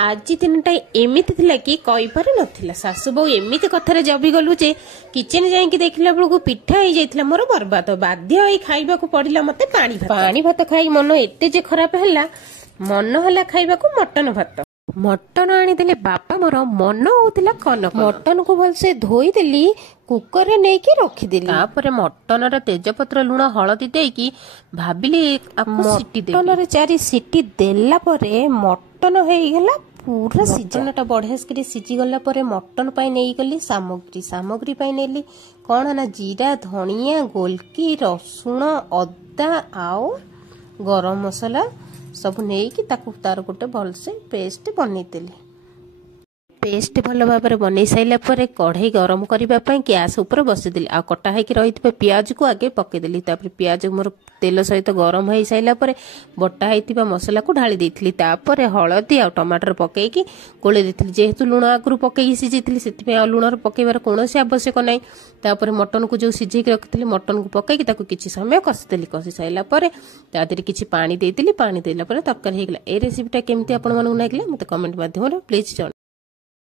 आज दिनटा एमती थिला कि कही पार नथिला सासु बहु एमती कथारे जबी गलु जे किचन जाइकी देखला बेलू पिठा हो जाइथिला मोर बर्बाद बाध्य होई खाइबाकू पड़िला मते पानी भात खाई मन एते जे खराब हैला मन हला खाइबाकू मटन भात मटन आनी बापा मोर मन होतिला कनक मटन को भलसे धोई देली कुकर रे नेकी रखिदेली तापर मटन रे तेजपत्र लुण हळदी देकी भाबिली सिटी दे मटन रे 4 सिटी देला परे मटन होई गेला पूरा सीजनटा बढ़िया सीझी गला परे मटन पाई नहीं गली सामग्री पाई नेली कौन ना जीरा धनिया गोलकी रसुण अदा आउ गरम मसला सब नहीं ताकू तार गोटे भलसे पेस्ट बनईदेली पेस्ट भल भाव में बनई साइला पर कढ़ई गरम करने गैस ऊपर बसीदेली आ कटा होकर रही पियाज को आगे पकईदेली पियाज मोर तेल सहित गरम हो साइला पर बटा होता मसला को ढाली देती हलदी आ टमाटर पकईकी गोले देती जेहेतु लुण आगु पकईकी सीझी से लुण पकईबार कौन आवश्यक ना मटन को जो सीझे रखी मटन को पकईकी किसी समय कषिदेली कषि साइला किसी पानी देदेली पानी देला तरकारी होगा ए रेसिपीटा केमती आपको लगे मत कमेंट माध्यम प्लीज जन।